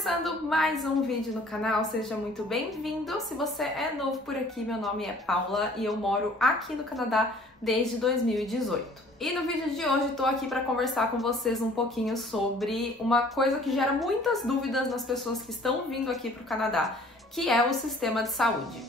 Começando mais um vídeo no canal, seja muito bem-vindo. Se você é novo por aqui, meu nome é Paula e eu moro aqui no Canadá desde 2018. E no vídeo de hoje tô aqui para conversar com vocês um pouquinho sobre uma coisa que gera muitas dúvidas nas pessoas que estão vindo aqui para o Canadá, que é o sistema de saúde.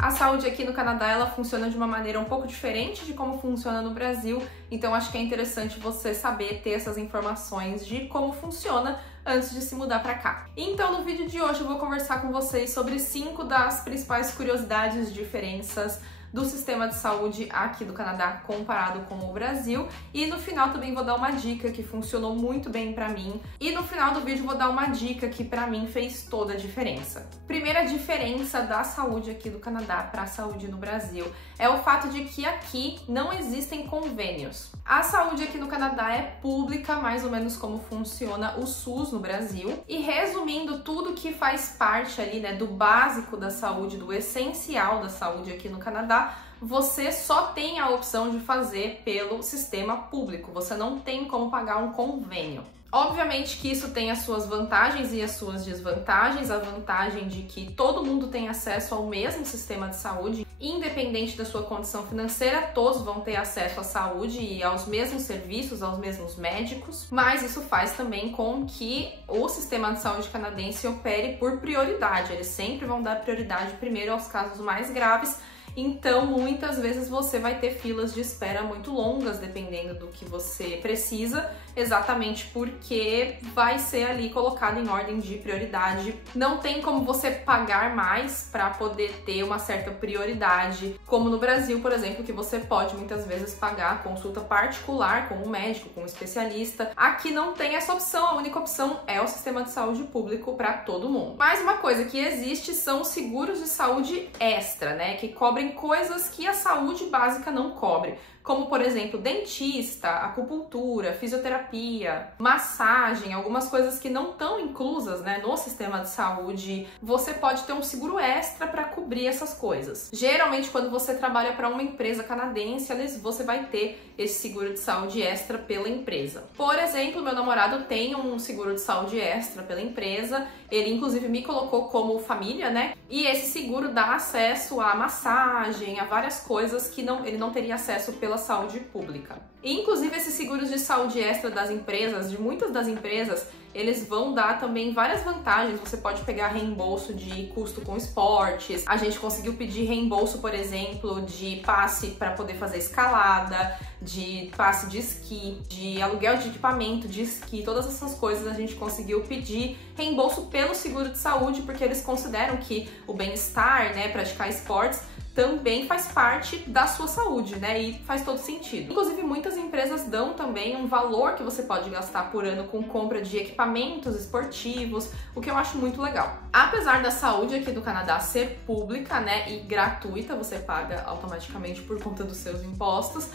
A saúde aqui no Canadá, ela funciona de uma maneira um pouco diferente de como funciona no Brasil, então acho que é interessante você saber ter essas informações de como funciona antes de se mudar para cá. Então no vídeo de hoje eu vou conversar com vocês sobre 5 das principais curiosidades e diferenças do sistema de saúde aqui do Canadá comparado com o Brasil, e no final também vou dar uma dica que funcionou muito bem pra mim, e no final do vídeo vou dar uma dica que pra mim fez toda a diferença. Primeira diferença da saúde aqui do Canadá para a saúde no Brasil é o fato de que aqui não existem convênios. A saúde aqui no Canadá é pública, mais ou menos como funciona o SUS no Brasil, e resumindo tudo que faz parte ali, né, do básico da saúde, do essencial da saúde aqui no Canadá, você só tem a opção de fazer pelo sistema público, você não tem como pagar um convênio. Obviamente que isso tem as suas vantagens e as suas desvantagens, a vantagem de que todo mundo tem acesso ao mesmo sistema de saúde, independente da sua condição financeira, todos vão ter acesso à saúde e aos mesmos serviços, aos mesmos médicos, mas isso faz também com que o sistema de saúde canadense opere por prioridade, eles sempre vão dar prioridade primeiro aos casos mais graves. Então, muitas vezes você vai ter filas de espera muito longas, dependendo do que você precisa, exatamente porque vai ser ali colocado em ordem de prioridade. Não tem como você pagar mais para poder ter uma certa prioridade, como no Brasil, por exemplo, que você pode muitas vezes pagar consulta particular com um médico, com um especialista. Aqui não tem essa opção, a única opção é o sistema de saúde público para todo mundo. Mais uma coisa que existe são os seguros de saúde extra, né, que cobrem coisas que a saúde básica não cobre, como por exemplo dentista, acupuntura, fisioterapia, massagem, algumas coisas que não estão inclusas, né, no sistema de saúde. Você pode ter um seguro extra para cobrir essas coisas. Geralmente quando você trabalha para uma empresa canadense, você vai ter esse seguro de saúde extra pela empresa. Por exemplo, meu namorado tem um seguro de saúde extra pela empresa, ele inclusive me colocou como família, né, e esse seguro dá acesso a massagem, a várias coisas que ele não teria acesso pela saúde pública. E, inclusive, esses seguros de saúde extra das empresas, de muitas das empresas, eles vão dar também várias vantagens. Você pode pegar reembolso de custo com esportes. A gente conseguiu pedir reembolso, por exemplo, de passe para poder fazer escalada, de passe de esqui, de aluguel de equipamento de esqui, todas essas coisas a gente conseguiu pedir reembolso pelo seguro de saúde, porque eles consideram que o bem-estar, né, praticar esportes, também faz parte da sua saúde, né? E faz todo sentido. Inclusive, muitas empresas dão também um valor que você pode gastar por ano com compra de equipamentos esportivos, o que eu acho muito legal. Apesar da saúde aqui do Canadá ser pública, né, e gratuita, você paga automaticamente por conta dos seus impostos,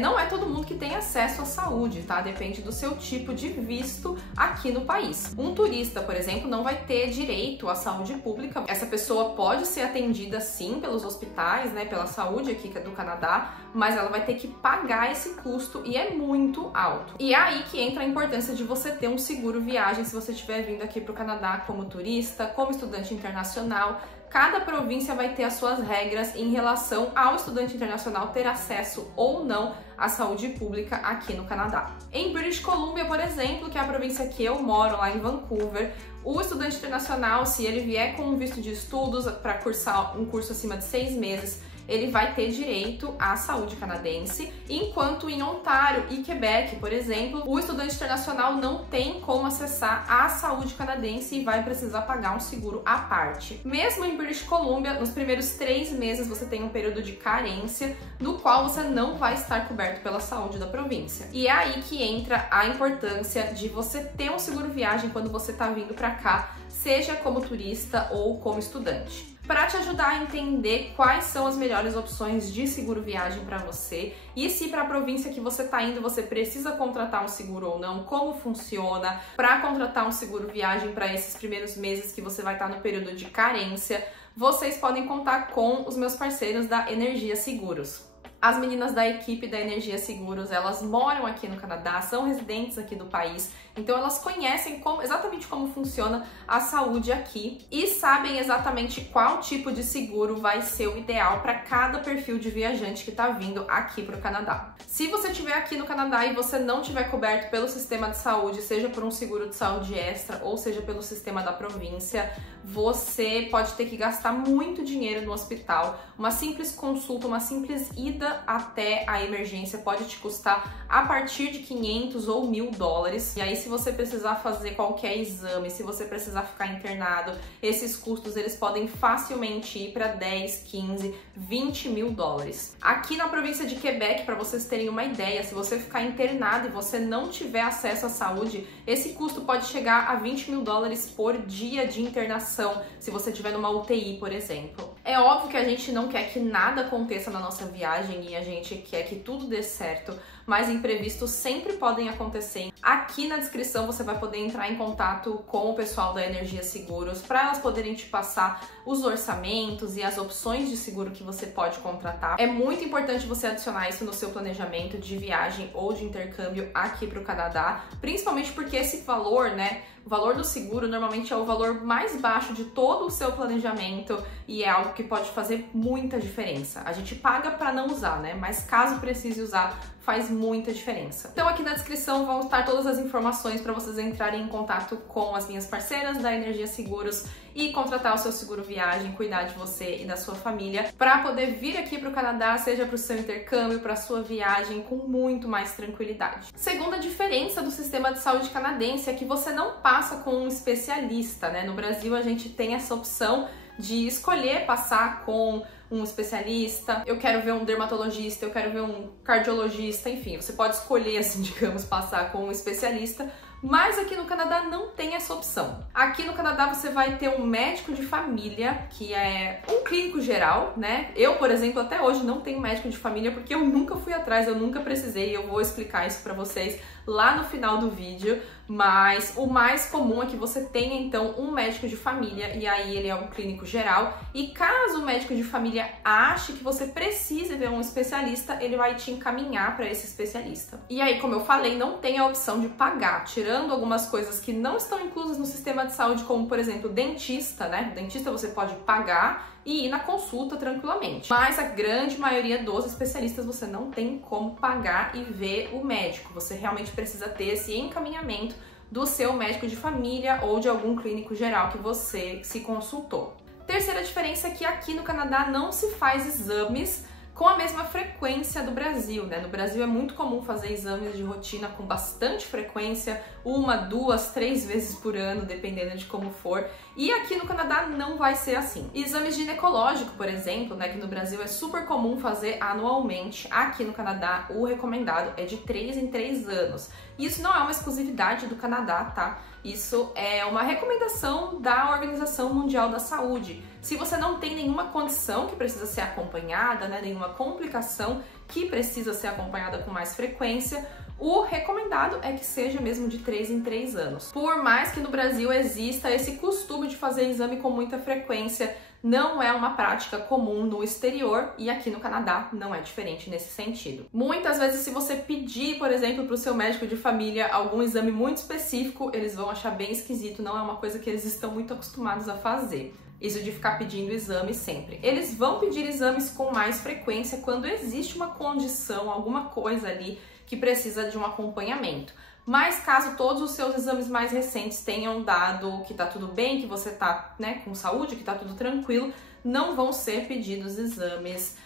não é todo mundo que tem acesso à saúde, tá? Depende do seu tipo de visto aqui no país. Um turista, por exemplo, não vai ter direito à saúde pública. Essa pessoa pode ser atendida sim pelos hospitais, né, pela saúde aqui do Canadá, mas ela vai ter que pagar esse custo e é muito alto. E é aí que entra a importância de você ter um seguro viagem se você estiver vindo aqui para o Canadá como turista, como estudante internacional. Cada província vai ter as suas regras em relação ao estudante internacional ter acesso ou não à saúde pública aqui no Canadá. Em British Columbia, por exemplo, que é a província que eu moro, lá em Vancouver, o estudante internacional, se ele vier com um visto de estudos para cursar um curso acima de 6 meses, ele vai ter direito à saúde canadense, enquanto em Ontário e Quebec, por exemplo, o estudante internacional não tem como acessar a saúde canadense e vai precisar pagar um seguro à parte. Mesmo em British Columbia, nos primeiros 3 meses você tem um período de carência, no qual você não vai estar coberto pela saúde da província. E é aí que entra a importância de você ter um seguro viagem quando você está vindo para cá, seja como turista ou como estudante. Para te ajudar a entender quais são as melhores opções de seguro viagem para você e se para a província que você está indo você precisa contratar um seguro ou não, como funciona, para contratar um seguro viagem para esses primeiros meses que você vai estar no período de carência, vocês podem contar com os meus parceiros da Energia Seguros. As meninas da equipe da Energia Seguros, elas moram aqui no Canadá, são residentes aqui do país, então elas conhecem exatamente como funciona a saúde aqui e sabem exatamente qual tipo de seguro vai ser o ideal para cada perfil de viajante que está vindo aqui para o Canadá. Se você estiver aqui no Canadá e você não estiver coberto pelo sistema de saúde, seja por um seguro de saúde extra ou seja pelo sistema da província, você pode ter que gastar muito dinheiro no hospital. Uma simples consulta, uma simples ida até a emergência pode te custar a partir de 500 ou 1.000 dólares. E aí, se você precisar fazer qualquer exame, se você precisar ficar internado, esses custos eles podem facilmente ir para 10, 15, 20 mil dólares. Aqui na província de Quebec, para vocês terem uma ideia, se você ficar internado e você não tiver acesso à saúde, esse custo pode chegar a 20 mil dólares por dia de internação, se você estiver numa UTI, por exemplo. É óbvio que a gente não quer que nada aconteça na nossa viagem e a gente quer que tudo dê certo, mas imprevistos sempre podem acontecer. Aqui na descrição você vai poder entrar em contato com o pessoal da Energia Seguros para elas poderem te passar os orçamentos e as opções de seguro que você pode contratar. É muito importante você adicionar isso no seu planejamento de viagem ou de intercâmbio aqui para o Canadá, principalmente porque esse valor, né, o valor do seguro normalmente é o valor mais baixo de todo o seu planejamento e é algo que pode fazer muita diferença. A gente paga para não usar, né? Mas caso precise usar, faz muita diferença. Então aqui na descrição vão estar todas as informações para vocês entrarem em contato com as minhas parceiras da Energia Seguros e contratar o seu seguro viagem, cuidar de você e da sua família para poder vir aqui para o Canadá, seja para o seu intercâmbio, para a sua viagem, com muito mais tranquilidade. Segunda diferença do sistema de saúde canadense é que você não passa com um especialista, né? No Brasil a gente tem essa opção de escolher passar com um especialista, eu quero ver um dermatologista, eu quero ver um cardiologista, enfim, você pode escolher, assim, digamos, passar com um especialista, mas aqui no Canadá não tem essa opção. Aqui no Canadá você vai ter um médico de família, que é um clínico geral, né? Eu, por exemplo, até hoje não tenho médico de família porque eu nunca fui atrás, eu nunca precisei, eu vou explicar isso pra vocês lá no final do vídeo, mas o mais comum é que você tenha então um médico de família e aí ele é um clínico geral e caso o médico de família ache que você precise ver um especialista, ele vai te encaminhar para esse especialista. E aí, como eu falei, não tem a opção de pagar, tirando algumas coisas que não estão inclusas no sistema de saúde, como por exemplo, dentista, né? O dentista você pode pagar e ir na consulta tranquilamente. Mas a grande maioria dos especialistas você não tem como pagar e ver o médico. Você realmente precisa ter esse encaminhamento do seu médico de família ou de algum clínico geral que você se consultou. Terceira diferença é que aqui no Canadá não se faz exames com a mesma frequência do Brasil, né? No Brasil é muito comum fazer exames de rotina com bastante frequência, 1, 2, 3 vezes por ano, dependendo de como for. E aqui no Canadá não vai ser assim. Exame ginecológico, por exemplo, né, que no Brasil é super comum fazer anualmente, aqui no Canadá o recomendado é de 3 em 3 anos. Isso não é uma exclusividade do Canadá, tá? Isso é uma recomendação da Organização Mundial da Saúde. Se você não tem nenhuma condição que precisa ser acompanhada, né, nenhuma complicação que precisa ser acompanhada com mais frequência, o recomendado é que seja mesmo de 3 em 3 anos. Por mais que no Brasil exista esse costume de fazer exame com muita frequência, não é uma prática comum no exterior e aqui no Canadá não é diferente nesse sentido. Muitas vezes, se você pedir, por exemplo, para o seu médico de família algum exame muito específico, eles vão achar bem esquisito, não é uma coisa que eles estão muito acostumados a fazer. Isso de ficar pedindo exames sempre. Eles vão pedir exames com mais frequência quando existe uma condição, alguma coisa ali que precisa de um acompanhamento. Mas caso todos os seus exames mais recentes tenham dado que tá tudo bem, que você tá, né, com saúde, que tá tudo tranquilo, não vão ser pedidos exames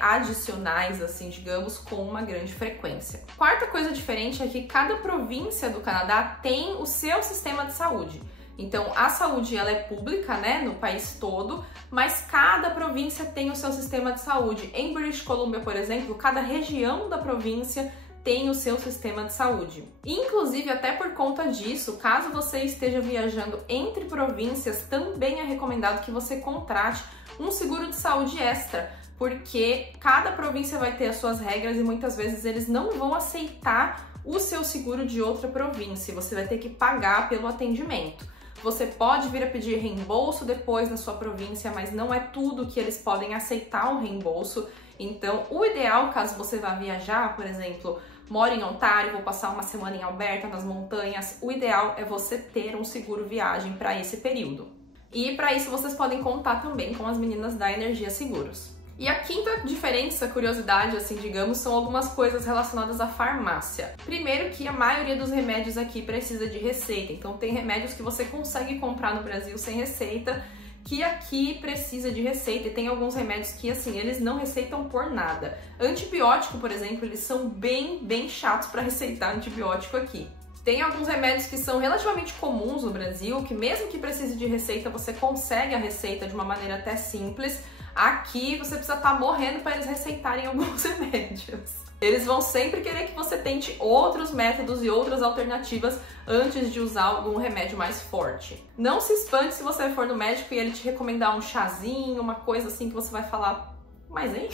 adicionais, assim, digamos, com uma grande frequência. Quarta coisa diferente é que cada província do Canadá tem o seu sistema de saúde. Então, a saúde ela é pública, né, no país todo, mas cada província tem o seu sistema de saúde. Em British Columbia, por exemplo, cada região da província tem o seu sistema de saúde. Inclusive, até por conta disso, caso você esteja viajando entre províncias, também é recomendado que você contrate um seguro de saúde extra, porque cada província vai ter as suas regras e muitas vezes eles não vão aceitar o seu seguro de outra província. Você vai ter que pagar pelo atendimento. Você pode vir a pedir reembolso depois na sua província, mas não é tudo que eles podem aceitar o reembolso. Então, o ideal, caso você vá viajar, por exemplo, moro em Ontário, vou passar uma semana em Alberta, nas montanhas, o ideal é você ter um seguro viagem para esse período. E para isso vocês podem contar também com as meninas da Energia Seguros. E a quinta diferença, curiosidade, assim, digamos, são algumas coisas relacionadas à farmácia. Primeiro que a maioria dos remédios aqui precisa de receita, então tem remédios que você consegue comprar no Brasil sem receita, que aqui precisa de receita, e tem alguns remédios que, assim, eles não receitam por nada. Antibiótico, por exemplo, eles são bem chatos para receitar antibiótico aqui. Tem alguns remédios que são relativamente comuns no Brasil, que mesmo que precise de receita, você consegue a receita de uma maneira até simples. Aqui você precisa estar morrendo para eles receitarem alguns remédios. Eles vão sempre querer que você tente outros métodos e outras alternativas antes de usar algum remédio mais forte. Não se espante se você for no médico e ele te recomendar um chazinho, uma coisa assim que você vai falar, mas hein?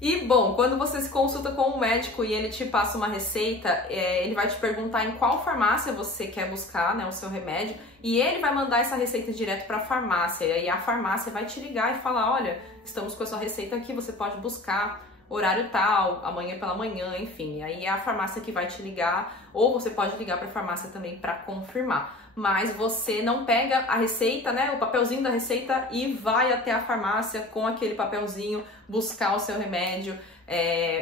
E bom, quando você se consulta com um médico e ele te passa uma receita, ele vai te perguntar em qual farmácia você quer buscar, né, o seu remédio, e ele vai mandar essa receita direto para a farmácia, e aí a farmácia vai te ligar e falar, olha, estamos com a sua receita aqui, você pode buscar horário tal, amanhã pela manhã, enfim, aí é a farmácia que vai te ligar, ou você pode ligar para a farmácia também para confirmar. Mas você não pega a receita, né, o papelzinho da receita e vai até a farmácia com aquele papelzinho buscar o seu remédio.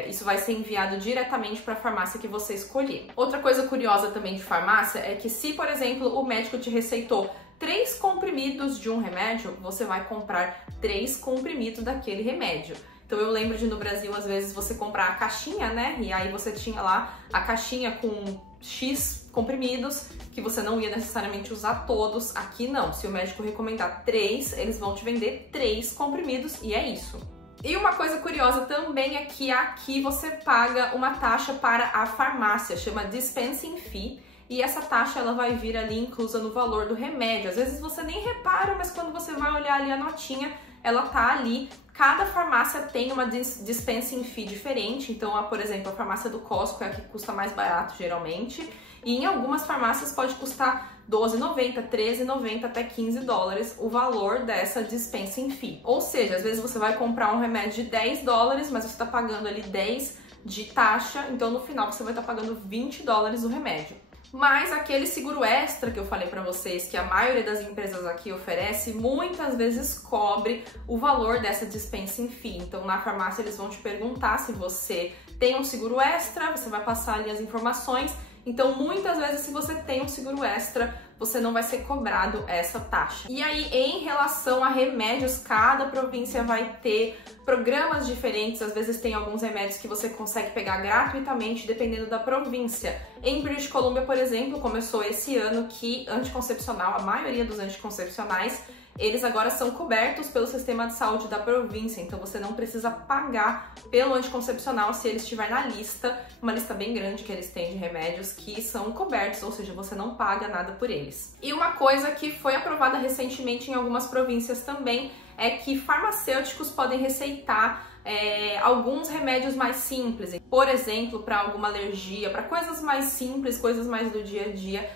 Isso vai ser enviado diretamente para a farmácia que você escolher. Outra coisa curiosa também de farmácia é que se, por exemplo, o médico te receitou 3 comprimidos de um remédio, você vai comprar 3 comprimidos daquele remédio. Então eu lembro de no Brasil, às vezes, você comprar a caixinha, né? E aí você tinha lá a caixinha com X comprimidos, que você não ia necessariamente usar todos. Aqui não, se o médico recomendar 3, eles vão te vender 3 comprimidos e é isso. E uma coisa curiosa também é que aqui você paga uma taxa para a farmácia, chama Dispensing Fee, e essa taxa ela vai vir ali inclusa no valor do remédio. Às vezes você nem repara, mas quando você vai olhar ali a notinha, ela tá ali. Cada farmácia tem uma dispensing fee diferente, então, por exemplo, a farmácia do Costco é a que custa mais barato geralmente, e em algumas farmácias pode custar R$12,90, R$13,90 até $15 o valor dessa dispensing fee. Ou seja, às vezes você vai comprar um remédio de $10, mas você está pagando ali 10 de taxa, então no final você vai estar pagando $20 o remédio. Mas aquele seguro extra que eu falei para vocês, que a maioria das empresas aqui oferece, muitas vezes cobre o valor dessa dispensing fee. Então na farmácia eles vão te perguntar se você tem um seguro extra, você vai passar ali as informações. Então muitas vezes se você tem um seguro extra, você não vai ser cobrado essa taxa. E aí, em relação a remédios, cada província vai ter programas diferentes. Às vezes tem alguns remédios que você consegue pegar gratuitamente, dependendo da província. Em British Columbia, por exemplo, começou esse ano que anticoncepcional, a maioria dos anticoncepcionais, eles agora são cobertos pelo sistema de saúde da província, então você não precisa pagar pelo anticoncepcional se ele estiver na lista, uma lista bem grande que eles têm de remédios que são cobertos, ou seja, você não paga nada por eles. E uma coisa que foi aprovada recentemente em algumas províncias também é que farmacêuticos podem receitar alguns remédios mais simples, por exemplo, para alguma alergia, para coisas mais simples, coisas mais do dia a dia.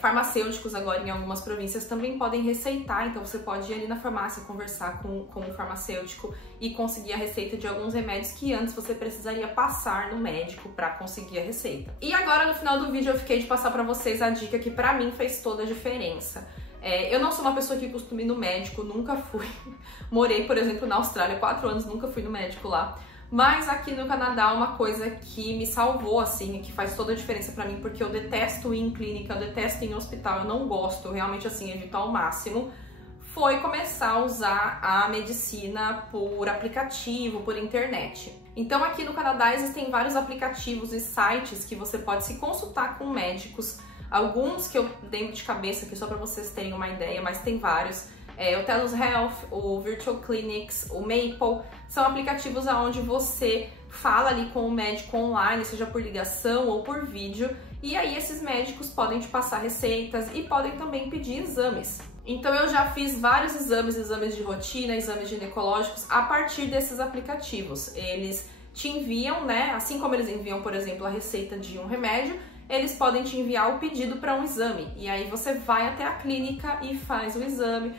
Farmacêuticos agora em algumas províncias também podem receitar, então você pode ir ali na farmácia conversar com o farmacêutico e conseguir a receita de alguns remédios que antes você precisaria passar no médico para conseguir a receita. E agora no final do vídeo eu fiquei de passar para vocês a dica que para mim fez toda a diferença. Eu não sou uma pessoa que costuma ir no médico, nunca fui. Morei, por exemplo, na Austrália 4 anos, nunca fui no médico lá. Mas aqui no Canadá, uma coisa que me salvou, assim, que faz toda a diferença pra mim, porque eu detesto ir em clínica, eu detesto ir em hospital, eu não gosto, realmente, assim, evito ao máximo, foi começar a usar a medicina por aplicativo, por internet. Então aqui no Canadá existem vários aplicativos e sites que você pode se consultar com médicos, alguns que eu lembro de cabeça aqui só pra vocês terem uma ideia, mas tem vários. O TELUS Health, o Virtual Clinics, o Maple, são aplicativos onde você fala ali com o médico online, seja por ligação ou por vídeo, e aí esses médicos podem te passar receitas e podem também pedir exames. Então eu já fiz vários exames de rotina, exames ginecológicos a partir desses aplicativos. Eles te enviam, né, assim como eles enviam, por exemplo, a receita de um remédio, eles podem te enviar o pedido para um exame. E aí você vai até a clínica e faz o exame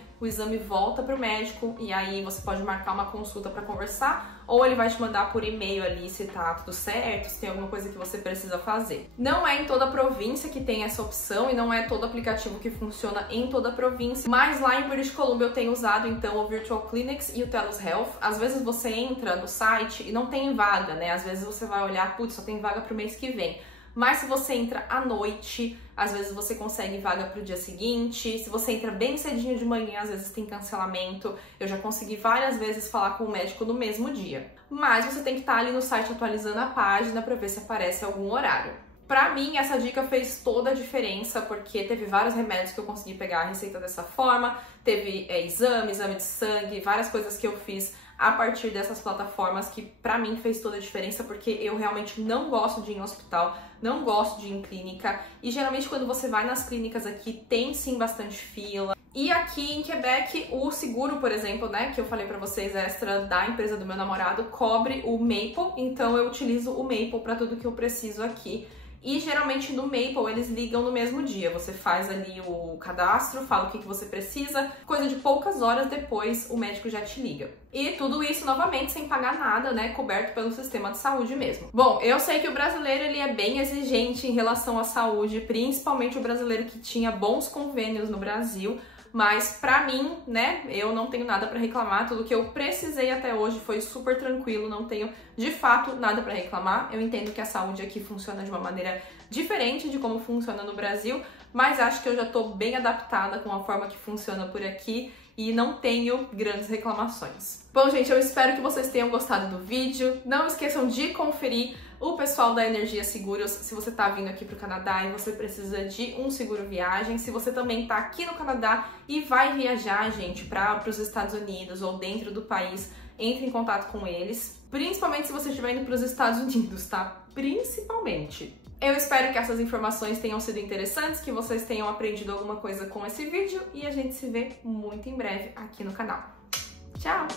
volta para o médico e aí você pode marcar uma consulta para conversar, ou ele vai te mandar por e-mail ali se tá tudo certo, se tem alguma coisa que você precisa fazer. Não é em toda a província que tem essa opção e não é todo aplicativo que funciona em toda a província, mas lá em British Columbia eu tenho usado então o Virtual Clinics e o Telus Health. Às vezes você entra no site e não tem vaga, né? Às vezes você vai olhar, putz, só tem vaga pro mês que vem. Mas se você entra à noite, às vezes você consegue vaga para o dia seguinte. Se você entra bem cedinho de manhã, às vezes tem cancelamento. Eu já consegui várias vezes falar com o médico no mesmo dia. Mas você tem que estar ali no site atualizando a página para ver se aparece algum horário. Pra mim, essa dica fez toda a diferença, porque teve vários remédios que eu consegui pegar a receita dessa forma, teve exame de sangue, várias coisas que eu fiz a partir dessas plataformas que pra mim fez toda a diferença, porque eu realmente não gosto de ir em hospital, não gosto de ir em clínica, e geralmente quando você vai nas clínicas aqui tem sim bastante fila. E aqui em Quebec, o seguro, por exemplo, né, que eu falei pra vocês, extra da empresa do meu namorado, cobre o Maple, então eu utilizo o Maple pra tudo que eu preciso aqui. E geralmente no Maple eles ligam no mesmo dia, você faz ali o cadastro, fala o que você precisa, coisa de poucas horas depois o médico já te liga. E tudo isso novamente sem pagar nada, né, coberto pelo sistema de saúde mesmo. Bom, eu sei que o brasileiro ele é bem exigente em relação à saúde, principalmente o brasileiro que tinha bons convênios no Brasil, mas pra mim, né, eu não tenho nada pra reclamar, tudo que eu precisei até hoje foi super tranquilo, não tenho de fato nada pra reclamar. Eu entendo que a saúde aqui funciona de uma maneira diferente de como funciona no Brasil, mas acho que eu já tô bem adaptada com a forma que funciona por aqui e não tenho grandes reclamações. Bom, gente, eu espero que vocês tenham gostado do vídeo. Não esqueçam de conferir o pessoal da Energia Seguros se você tá vindo aqui pro Canadá e você precisa de um seguro viagem. Se você também tá aqui no Canadá e vai viajar, gente, para os Estados Unidos ou dentro do país, entre em contato com eles. Principalmente se você estiver indo para os Estados Unidos, tá? Principalmente. Eu espero que essas informações tenham sido interessantes, que vocês tenham aprendido alguma coisa com esse vídeo e a gente se vê muito em breve aqui no canal. Tchau!